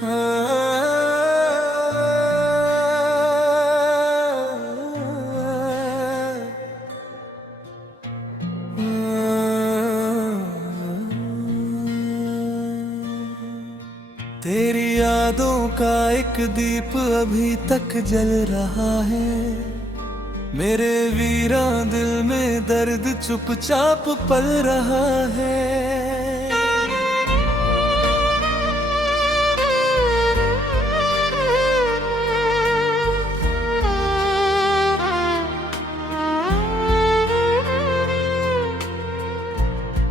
तेरी यादों का एक दीप अभी तक जल रहा है। मेरे वीरा दिल में दर्द चुपचाप पल रहा है।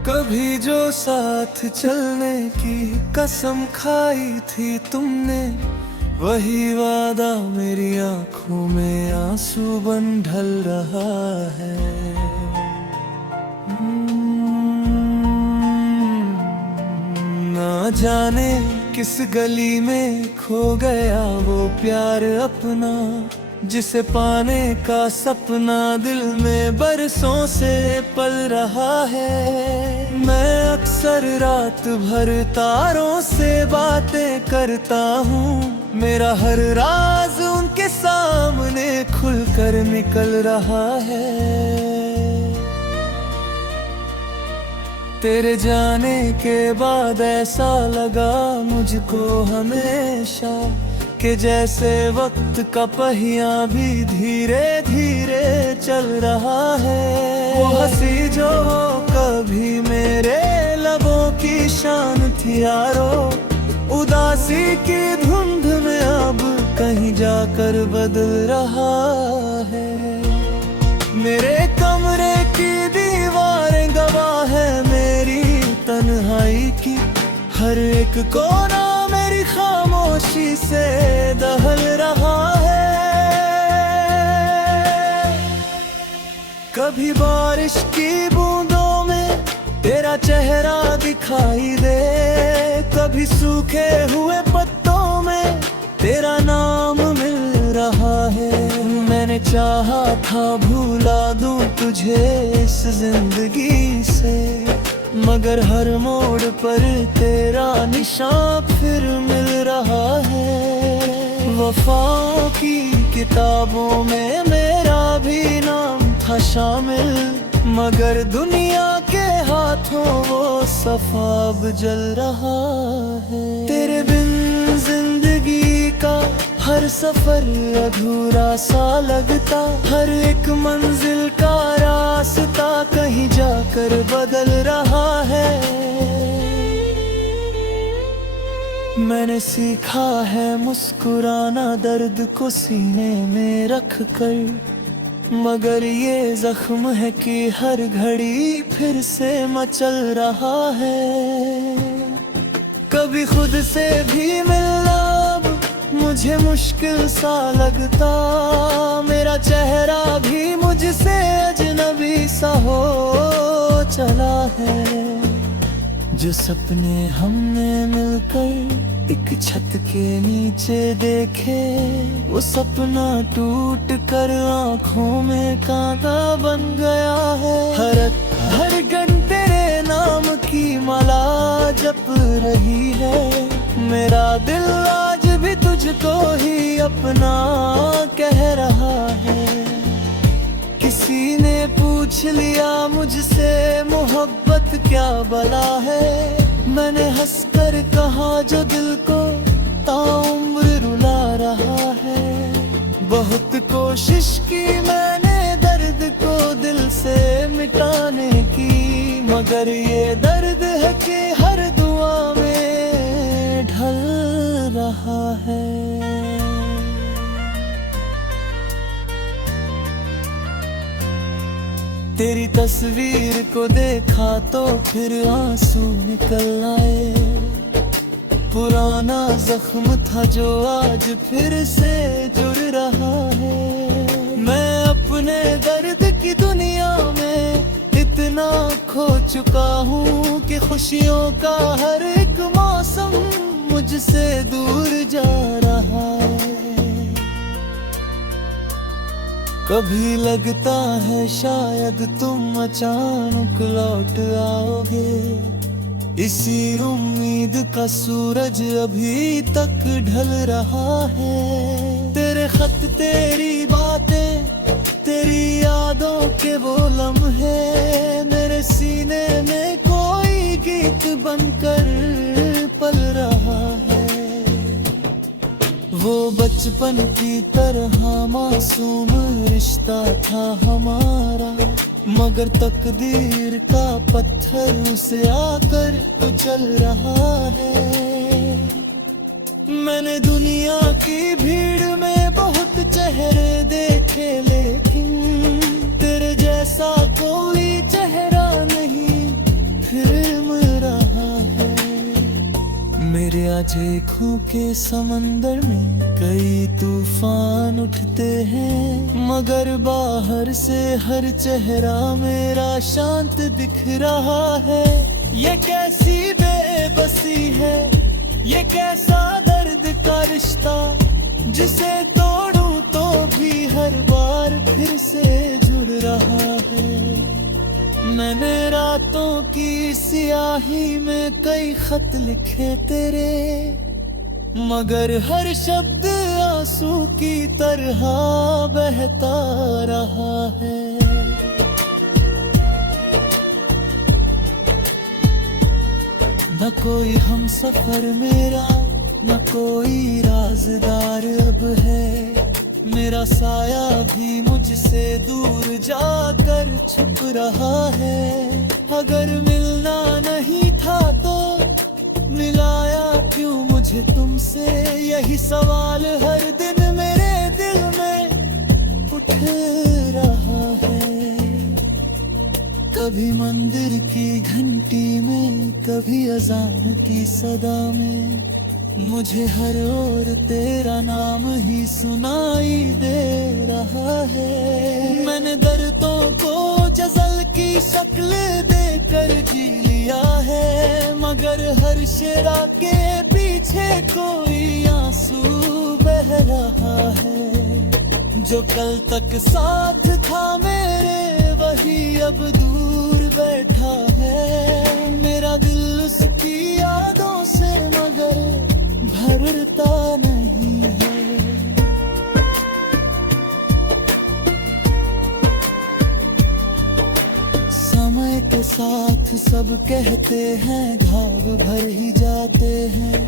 कभी जो साथ चलने की कसम खाई थी तुमने, वही वादा मेरी आंखों में आंसू बन ढल रहा है। ना जाने किस गली में खो गया वो प्यार अपना, जिसे पाने का सपना दिल में बरसों से पल रहा है। मैं अक्सर रात भर तारों से बातें करता हूँ, मेरा हर राज उनके सामने खुलकर निकल रहा है। तेरे जाने के बाद ऐसा लगा मुझको हमेशा कि जैसे वक्त का पहिया भी धीरे धीरे चल रहा है। वो हंसी जो कभी मेरे लबों की शान थी यारो, उदासी की धुंध में अब कहीं जाकर बदल रहा है। मेरे कमरे की दीवारें गवाह है मेरी तन्हाई की, हर एक कोना मेरी खामोशी से दहल रहा है। कभी बारिश की बूंदों में तेरा चेहरा दिखाई दे, कभी सूखे हुए पत्तों में तेरा नाम मिल रहा है। मैंने चाहा था भूला दूं तुझे इस जिंदगी से, मगर हर मोड़ पर तेरा निशान फिर मिल रहा है। वफाओं की किताबों में मेरा भी नाम था शामिल, मगर दुनिया के हाथों वो सफाब जल रहा है। तेरे बिन जिंदगी का हर सफर अधूरा सा लगता, हर एक मंजिल का रास्ता कहीं जाकर बदल रहा है। मैंने सीखा है मुस्कुराना दर्द को सीने में रख कर, मगर ये जख्म है कि हर घड़ी फिर से मचल रहा है। कभी खुद से भी मिलना मुझे मुश्किल सा लगता, मेरा चेहरा भी मुझसे अजनबी सा हो चला है। जो सपने हमने मिलकर एक छत के नीचे देखे, वो सपना टूट कर आँखों में कांटा बन गया है। हर घंटे तेरे नाम की माला जप रही है, मेरा दिल आज भी तुझको ही अपना कह रहा है। किसी ने पूछ लिया मुझसे मोहब्बत क्या बला है, मैंने हंसकर कहा जो दिल को ताउम्र रुला रहा है। बहुत कोशिश की मैंने दर्द को दिल से मिटाने की, मगर ये दर्द है कि हर दुआ में ढल रहा है। तेरी तस्वीर को देखा तो फिर आंसू निकल आए, पुराना जख्म था जो आज फिर से जुड़ रहा है। मैं अपने दर्द की दुनिया में इतना खो चुका हूँ कि खुशियों का हर एक मौसम मुझसे दूर जा रहा है। कभी लगता है शायद तुम अचानक लौट आओगे, इसी उम्मीद का सूरज अभी तक ढल रहा है। तेरे खत, तेरी बातें, तेरी यादों के वो लम्हे मेरे सीने में कोई गीत बनकर पल रहा है। वो बचपन की तरह मासूम रिश्ता था हमारा, मगर तकदीर का पत्थर उसे आकर कुचल रहा है। मैंने दुनिया की भीड़ में बहुत चेहरे देखे, लेकिन तेरे जैसा कोई चेहरा नहीं फिर मिल रहा है। मेरे आँखों के समंदर में कई तूफान उठते हैं, मगर बाहर से हर चेहरा मेरा शांत दिख रहा है। ये कैसी बेबसी है, ये कैसा दर्द का रिश्ता, जिसे तोड़ूं तो भी हर बार फिर से जुड़ रहा है। मैंने रातों की स्याही में कई खत लिखे तेरे, मगर हर शब्द आंसू की तरह बहता रहा है। न कोई हम सफर मेरा, न कोई राज़दार अब है। मेरा साया भी मुझसे दूर जाकर छुप रहा है। अगर मिलना नहीं था तो मिलाया क्यों मुझे तुमसे, यही सवाल हर दिन मेरे दिल में उठ रहा है। कभी मंदिर की घंटी में, कभी अजान की सदा में, मुझे हर ओर तेरा नाम ही सुनाई दे रहा है। मैंने दर्दों को जज़ल की शक्ल देकर जी लिया है, मगर हर शेरा के पीछे कोई आंसू बह रहा है। जो कल तक साथ था मेरे, वही अब दूर बैठा है। मेरा दिल उसकी यादों से मगर भरता नहीं है। समय के साथ सब कहते हैं घाव भर ही जाते हैं,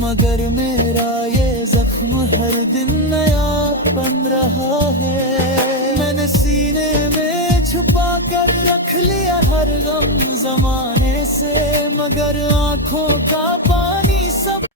मगर मेरा ये जख्म हर दिन नया बन रहा है। मैंने सीने में छुपा कर रख लिया हर गम जमाने से, मगर आंखों का पानी सब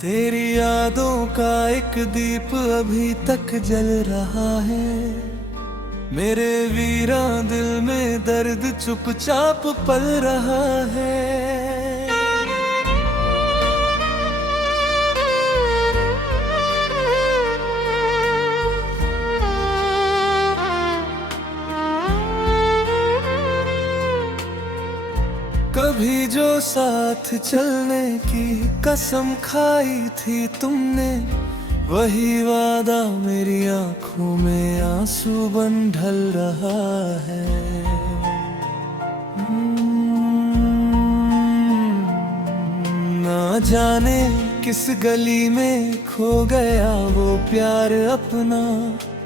तेरी यादों का एक दीप अभी तक जल रहा है। मेरे वीरा दिल में दर्द चुपचाप पल रहा है। कभी जो साथ चलने की कसम खाई थी तुमने, वही वादा मेरी आंखों में आंसू बन ढल रहा है। ना जाने किस गली में खो गया वो प्यार अपना,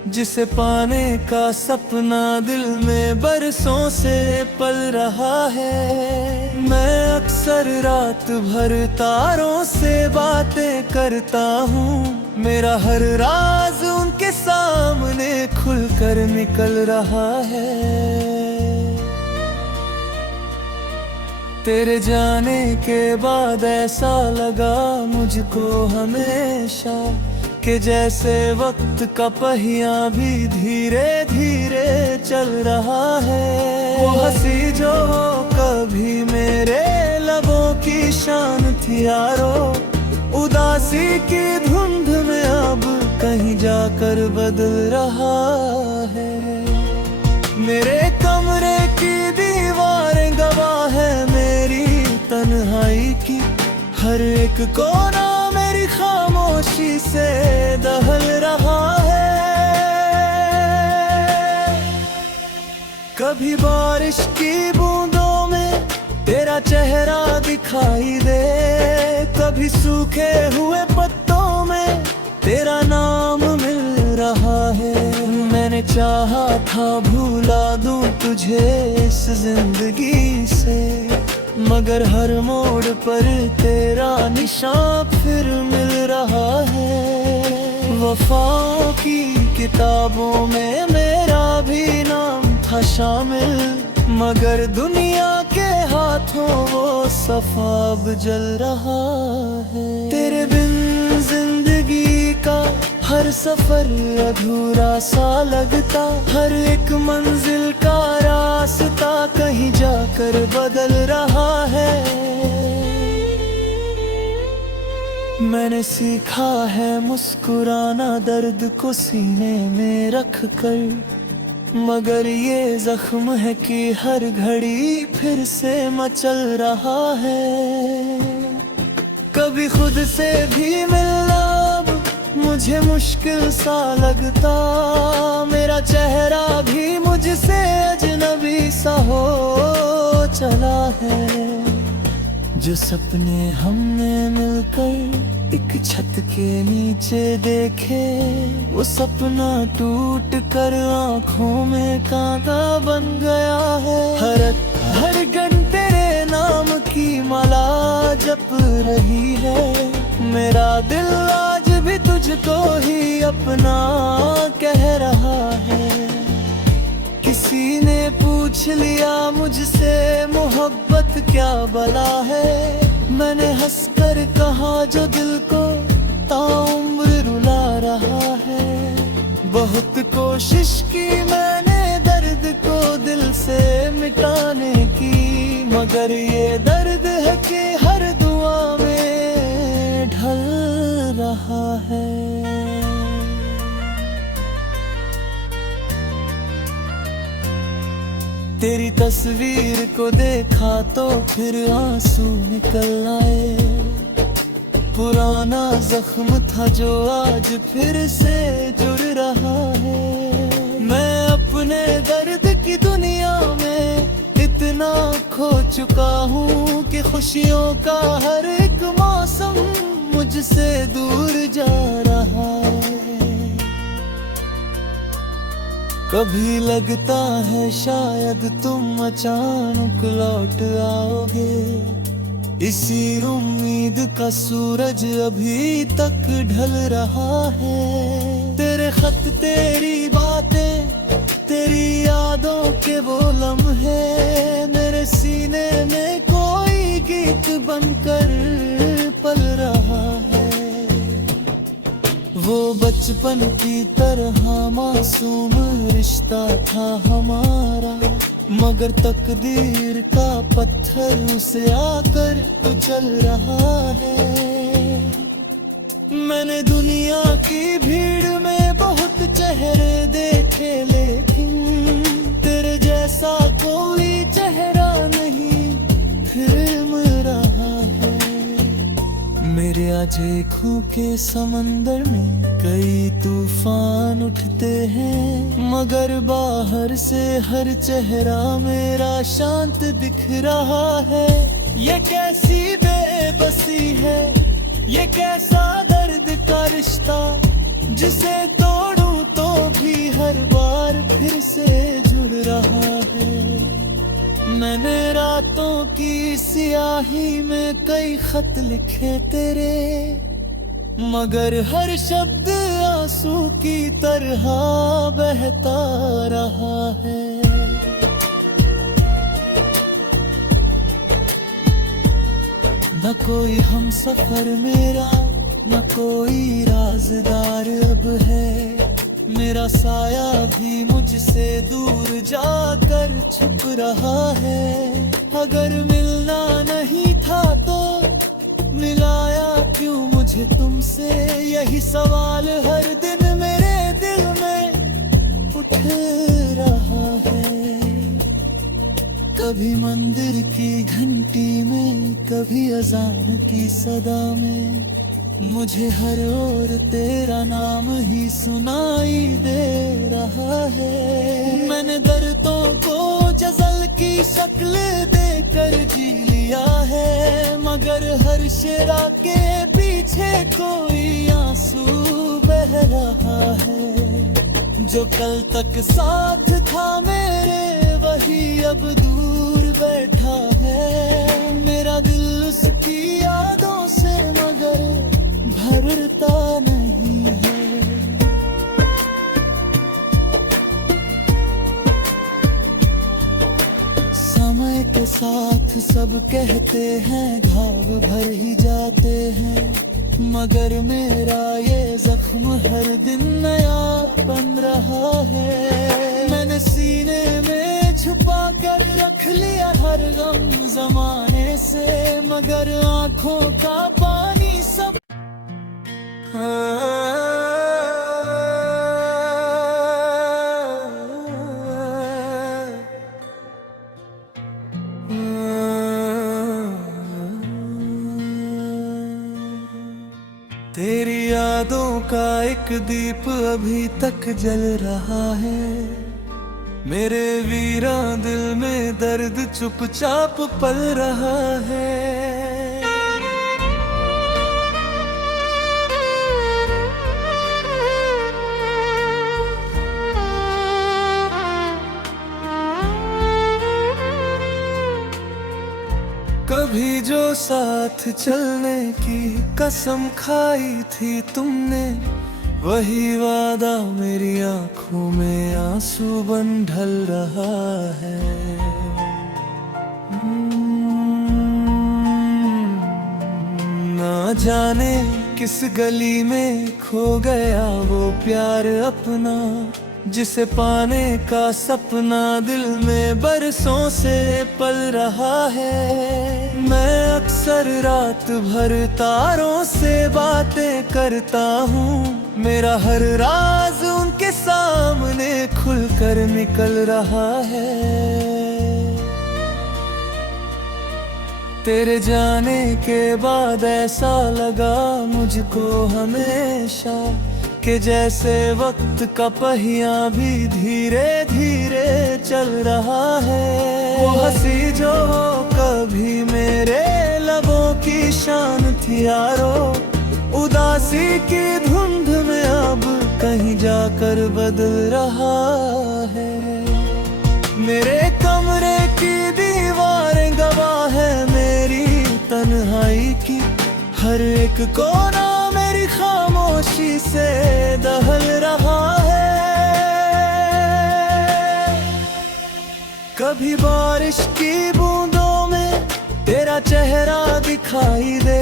जिसे पाने का सपना दिल में बरसों से पल रहा है। मैं अक्सर रात भर तारों से बातें करता हूँ, मेरा हर राज उनके सामने खुलकर निकल रहा है। तेरे जाने के बाद ऐसा लगा मुझको हमेशा कि जैसे वक्त का पहिया भी धीरे धीरे चल रहा है। वो हंसी जो कभी मेरे लबों की शान थी यारो, उदासी की धुंध में अब कहीं जाकर बदल रहा है। मेरे कमरे की दीवारें गवाह है मेरी तन्हाई सफाई की, हर एक कोना मेरी खामोशी से दहल रहा है। कभी बारिश की बूंदों में तेरा चेहरा दिखाई दे, कभी सूखे हुए पत्तों में तेरा नाम मिल रहा है। मैंने चाहा था भूला दूं तुझे इस जिंदगी से, मगर हर मोड़ पर तेरा निशान फिर मिल रहा है। वफाओं की किताबों में मेरा भी नाम था शामिल, मगर दुनिया के हाथों वो सफाब जल रहा है। तेरे बिन जिंदगी का हर सफर अधूरा सा लगता, हर एक मंजिल का रास्ता कहीं जाकर बदल रहा है। मैंने सीखा है मुस्कुराना दर्द को सीने में रख कर, मगर ये जख्म है कि हर घड़ी फिर से मचल रहा है। कभी खुद से भी मिलना मुझे मुश्किल सा लगता, मेरा चेहरा भी मुझसे अजनबी सा हो चला है। जो सपने हमने मिलकर एक छत के नीचे देखे, वो सपना टूट कर आँखों में कांटा बन गया है। हर घंटे तेरे नाम की माला जप रही है, मेरा दिल आज भी तुझको ही अपना कह रहा है। किसी ने पूछ लिया मुझसे मोहब्बत क्या बला है, मैंने हंसकर कहा जो दिल को ताउम्र रुला रहा है। बहुत कोशिश की मैंने दर्द को दिल से मिटाने की, मगर ये दर्द है कि हर दुआ में ढल रहा है। तेरी तस्वीर को देखा तो फिर आंसू निकल आए, पुराना जख्म था जो आज फिर से जुड़ रहा है। मैं अपने दर्द की दुनिया में इतना खो चुका हूँ कि खुशियों का हर एक मौसम मुझसे दूर जा रहा है। कभी लगता है शायद तुम अचानक लौट आओगे, इसी उम्मीद का सूरज अभी तक ढल रहा है। तेरे खत, तेरी बातें, तेरी यादों के वो लम्हे मेरे सीने में कोई गीत बनकर पल रहा है। वो बचपन की तरह मासूम रिश्ता था हमारा, मगर तकदीर का पत्थर उसे आकर कुचल रहा है। मैंने दुनिया की भीड़ में बहुत चेहरे देखे, लेकिन तेरे जैसा कोई चेहरा नहीं फिर मिल रहा है। मेरे आँखों के समंदर में कई तूफान उठते हैं, मगर बाहर से हर चेहरा मेरा शांत दिख रहा है। ये कैसी बेबसी है, ये कैसा दर्द का रिश्ता, जिसे तोड़ूं तो भी हर बार फिर से जुड़ रहा है। मैंने रातों की स्याही में कई खत लिखे तेरे, मगर हर शब्द आंसू की तरह बहता रहा है। न कोई हम सफर मेरा, न कोई राज़दार अब है, मेरा साया भी मुझसे दूर जाकर छुप रहा है। अगर मिलना नहीं था तो मिलाया क्यों मुझे तुमसे, यही सवाल हर दिन मेरे दिल में उठ रहा है। कभी मंदिर की घंटी में, कभी अजान की सदा में, मुझे हर ओर तेरा नाम ही सुनाई दे रहा है। मैंने दर्दों को जज़ल की शक्ल देकर जी लिया है, मगर हर शेरा के पीछे कोई आंसू बह रहा है। जो कल तक साथ था मेरे, वही अब दूर बैठा है। मेरा दिल उसकी यादों से मगर भरता नहीं है। समय के साथ सब कहते हैं घाव भर ही जाते हैं, मगर मेरा ये जख्म हर दिन नया बन रहा है। मैंने सीने में छुपा कर रख लिया हर गम जमाने से, मगर आंखों का पानी सब तेरी यादों का एक दीप अभी तक जल रहा है। मेरे वीरा दिल में दर्द चुपचाप पल रहा है। कभी जो साथ चलने की कसम खाई थी तुमने, वही वादा मेरी आंखों में आंसू बन ढल रहा है। ना जाने किस गली में खो गया वो प्यार अपना, जिसे पाने का सपना दिल में बरसों से पल रहा है। मैं अक्सर रात भर तारों से बातें करता हूँ, मेरा हर राज उनके सामने खुलकर निकल रहा है। तेरे जाने के बाद ऐसा लगा मुझको हमेशा कि जैसे वक्त का पहिया भी धीरे धीरे चल रहा है। वो हंसी जो कभी मेरे लबों की शान थी यारो, उदासी की धुंध में अब कहीं जाकर बदल रहा है। मेरे कमरे की दीवारें गवाह है मेरी तन्हाई की, हर एक कोना मेरी खामोशी से दहल रहा है। कभी बारिश की बूंदों में तेरा चेहरा दिखाई दे,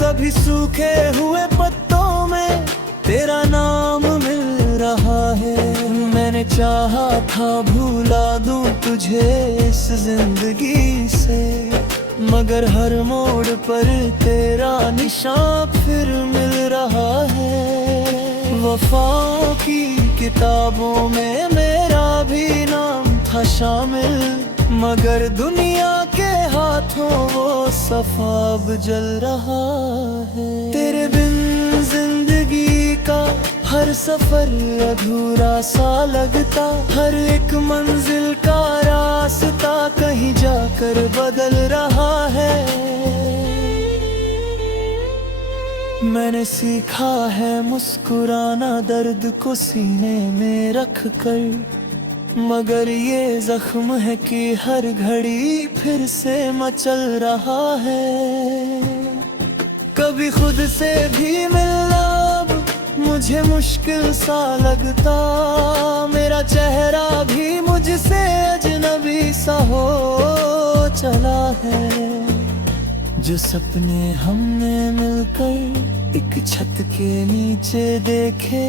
कभी सूखे हुए पत्तों में तेरा नाम मिल रहा है। मैंने चाहा था भूला दूं तुझे इस जिंदगी से, मगर हर मोड़ पर तेरा निशान फिर मिल रहा है। वफाओं की किताबों में मेरा भी नाम था शामिल, मगर दुनिया के हाथों वो सफाब जल रहा है। तेरे बिन जिंदगी का हर सफर अधूरा सा लगता, हर एक मंजिल का रास्ता कहीं जाकर बदल रहा है। मैंने सीखा है मुस्कुराना दर्द को सीने में रख कर, मगर ये जख्म है कि हर घड़ी फिर से मचल रहा है। कभी खुद से भी मिलना मुझे मुश्किल सा लगता, मेरा चेहरा भी मुझसे अजनबी सा हो चला है। जो सपने हमने मिलकर एक छत के नीचे देखे,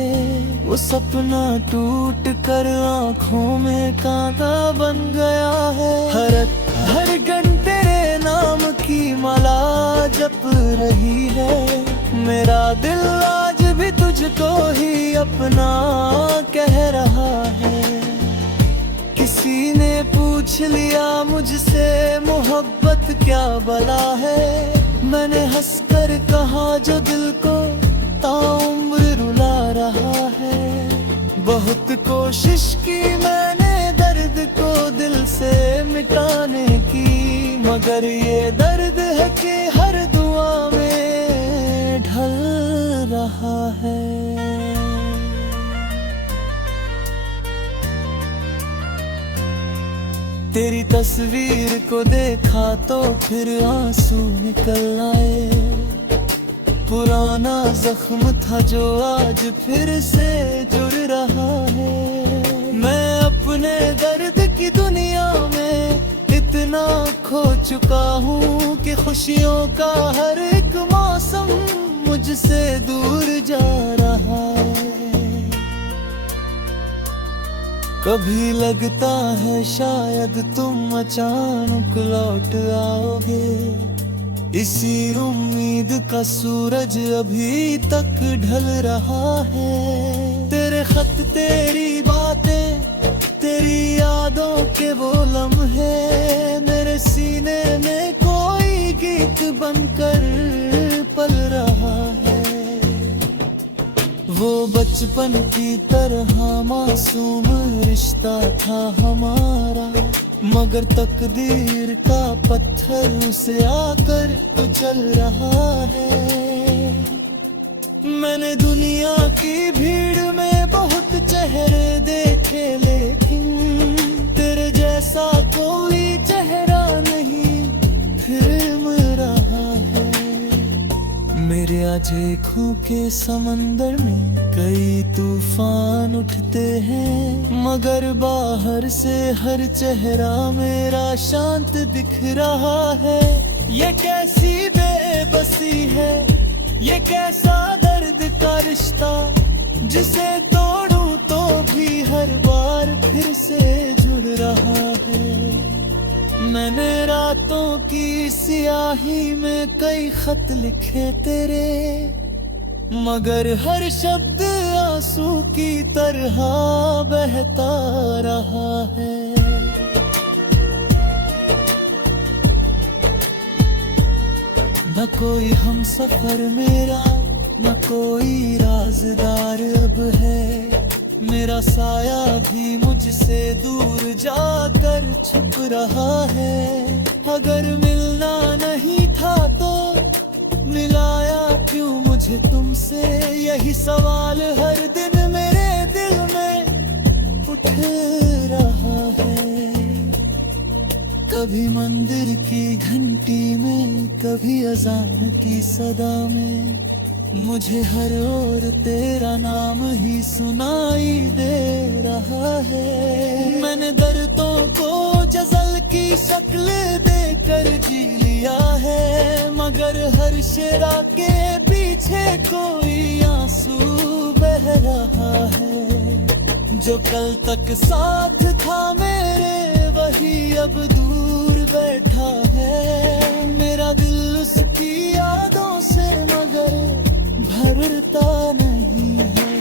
वो सपना टूट कर आँखों में कांटा बन गया है। हर घंटे तेरे नाम की माला जप रही है, मेरा दिल आज भी तुझको ही अपना कह रहा है। किसी किसी ने पूछ लिया मुझसे मोहब्बत क्या बला है, मैंने हंसकर कहा जो दिल को ताउम्र रुला रहा है। बहुत कोशिश की मैंने दर्द को दिल से मिटाने की, मगर ये दर्द है कि हर दुआ में ढल रहा है। तेरी तस्वीर को देखा तो फिर आंसू निकल आए। पुराना जख्म था जो आज फिर से जुड़ रहा है। मैं अपने दर्द की दुनिया में इतना खो चुका हूँ कि खुशियों का हर एक मौसम मुझसे दूर जा रहा है। कभी लगता है शायद तुम अचानक लौट आओगे, इसी उम्मीद का सूरज अभी तक ढल रहा है। तेरे खत, तेरी बातें, तेरी यादों के वो लम्हे मेरे सीने में कोई गीत बनकर पल रहा है। वो बचपन की तरह मासूम रिश्ता था हमारा, मगर तकदीर का पत्थर उसे आकर कुचल रहा है। मैंने दुनिया की भीड़ में बहुत चेहरे देखे, लेकिन तेरे जैसा कोई चेहरा नहीं फिर रहा है। मेरे आँखों के समंदर में कई तूफान उठते हैं, मगर बाहर से हर चेहरा मेरा शांत दिख रहा है। ये कैसी बेबसी है, ये कैसा दर्द का रिश्ता, जिसे तोड़ूं तो भी हर बार फिर से जुड़ रहा है। मैंने रातों की स्याही में कई खत लिखे तेरे, मगर हर शब्द आंसू की तरह बहता रहा है। न कोई हम सफर मेरा, न कोई राज़दार अब है। मेरा साया भी मुझसे दूर जाकर छुप रहा है। अगर मिलना नहीं था तो मिलाया क्यों मुझे तुमसे, यही सवाल हर दिन मेरे दिल में उठ रहा है। कभी मंदिर की घंटी में, कभी अजान की सदा में, मुझे हर ओर तेरा नाम ही सुनाई दे रहा है। मैंने दर्दों को जज़ल की शक्ल देकर जी लिया है, मगर हर शेरा के पीछे कोई आंसू बह रहा है। जो कल तक साथ था मेरे, वही अब दूर बैठा है। मेरा दिल उसकी यादों से मगर भरता नहीं है।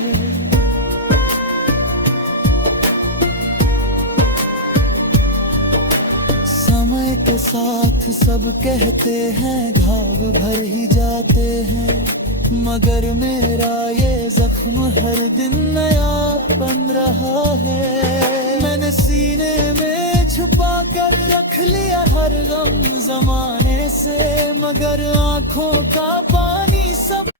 समय के साथ सब कहते हैं घाव भर ही जाते हैं, मगर मेरा ये जख्म हर दिन नया बन रहा है। मैंने सीने में छुपा कर रख लिया हर गम जमाने से, मगर आंखों का पानी सब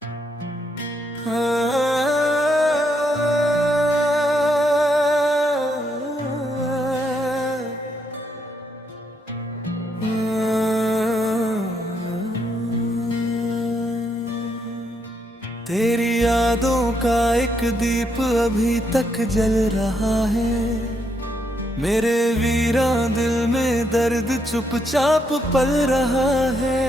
तेरी यादों का एक दीप अभी तक जल रहा है। मेरे वीरान दिल में दर्द चुपचाप पल रहा है।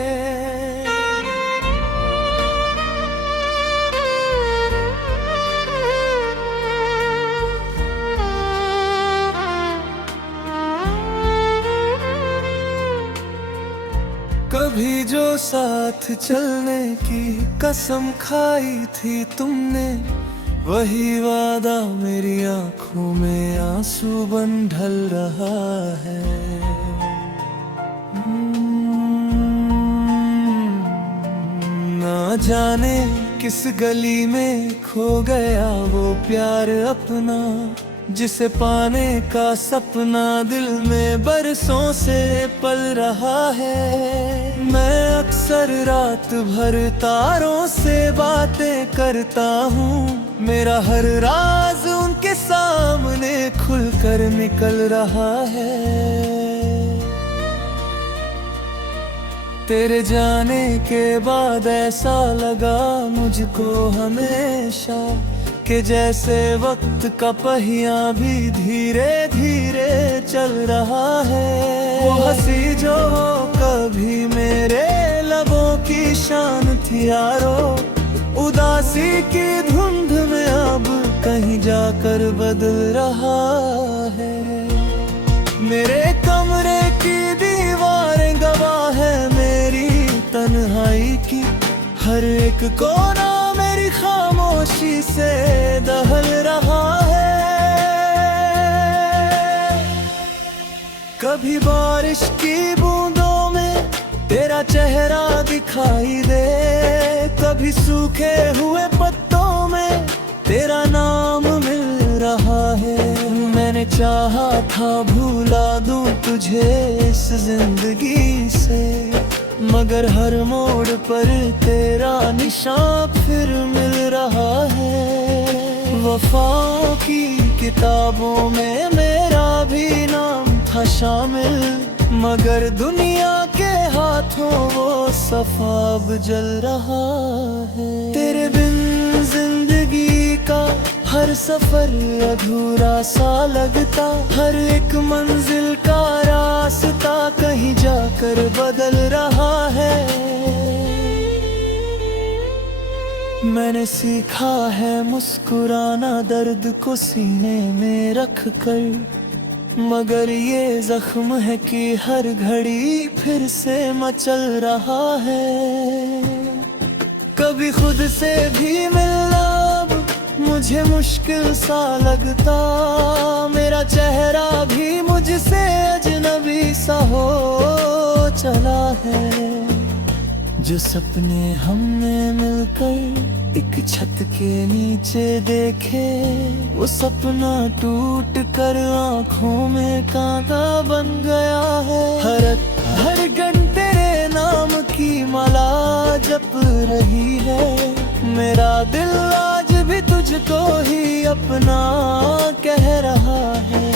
कभी जो साथ चलने की कसम खाई थी तुमने, वही वादा मेरी आंखों में आंसू बन ढल रहा है। ना जाने किस गली में खो गया वो प्यार अपना, जिसे पाने का सपना दिल में बरसों से पल रहा है। मैं अक्सर रात भर तारों से बातें करता हूँ, मेरा हर राज उनके सामने खुलकर निकल रहा है। तेरे जाने के बाद ऐसा लगा मुझको हमेशा कि जैसे वक्त का पहिया भी धीरे धीरे चल रहा है। वो हंसी जो कभी मेरे लबों की शान थी यारो, उदासी की धुंध में अब कहीं जाकर बदल रहा है। मेरे कमरे की दीवारें गवाह है मेरी तन्हाई की, हर एक कोना मेरी खामोशी से दहल रहा है। कभी बारिश की बूंदों में तेरा चेहरा दिखाई दे, कभी सूखे हुए पत्तों में तेरा नाम मिल रहा है। मैंने चाहा था भूला दूं तुझे इस जिंदगी से, मगर हर मोड़ पर तेरा निशान फिर मिल रहा है। वफाओं की किताबों में मेरा भी नाम था शामिल, मगर दुनिया के हाथों वो सफाब जल रहा है। तेरे बिन जिंदगी का हर सफर अधूरा सा लगता, हर एक मंजिल का रास्ता कहीं जाकर बदल रहा है। मैंने सीखा है मुस्कुराना दर्द को सीने में रख कर, मगर ये जख्म है कि हर घड़ी फिर से मचल रहा है। कभी खुद से भी मिलना मुझे मुश्किल सा लगता, मेरा चेहरा भी मुझसे अजनबी सा हो चला है। जो सपने हमने मिलकर एक छत के नीचे देखे, वो सपना टूट कर आँखों में कांटा बन गया है। हर घंटे तेरे नाम की माला जप रही है, मेरा दिल आज भी तुझको ही अपना कह रहा है।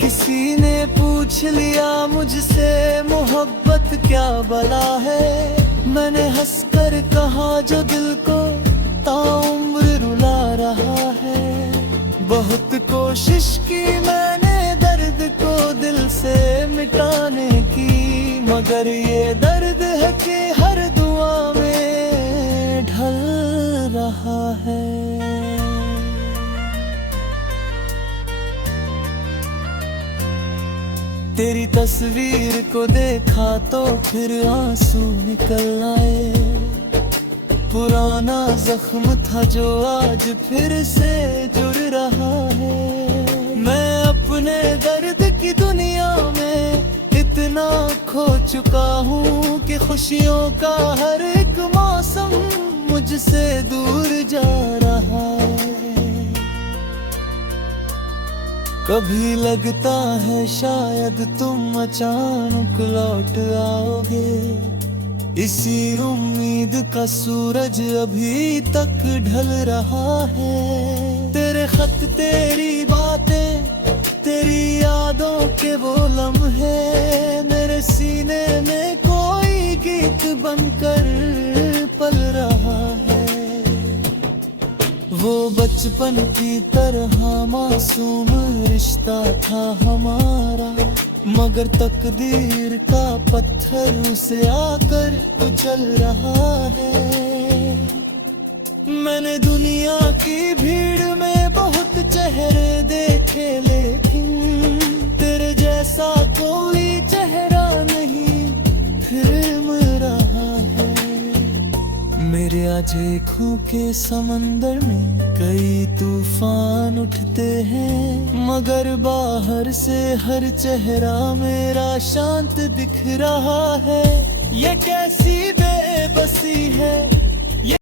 किसी ने पूछ लिया मुझसे मोहब्बत क्या बला है, मैंने हंसकर कहा जो दिल को ताउम्र रुला रहा है। बहुत कोशिश की मैंने दर्द को दिल से मिटाने की, मगर ये दर्द है कि हर दुआ में ढल रहा है। तेरी तस्वीर को देखा तो फिर आंसू निकल आए, पुराना जख्म था जो आज फिर से जुड़ रहा है। मैं अपने दर्द की दुनिया में इतना खो चुका हूँ कि खुशियों का हर एक मौसम मुझसे दूर जा रहा है। कभी लगता है शायद तुम अचानक लौट आओगे, इसी उम्मीद का सूरज अभी तक ढल रहा है। तेरे खत, तेरी बातें, तेरी यादों के वो लम्हे मेरे सीने में कोई गीत बनकर पल रहा है। वो बचपन की तरह मासूम रिश्ता था हमारा, मगर तकदीर का पत्थर उसे आकर कुचल रहा है। मैंने दुनिया की भीड़ में बहुत चेहरे देखे, लेकिन तेरे जैसा कोई चेहरा नहीं फिर मिल रहा है। मेरे आज आँखों के समंदर में कई तूफान उठते हैं, मगर बाहर से हर चेहरा मेरा शांत दिख रहा है। ये कैसी बेबसी है,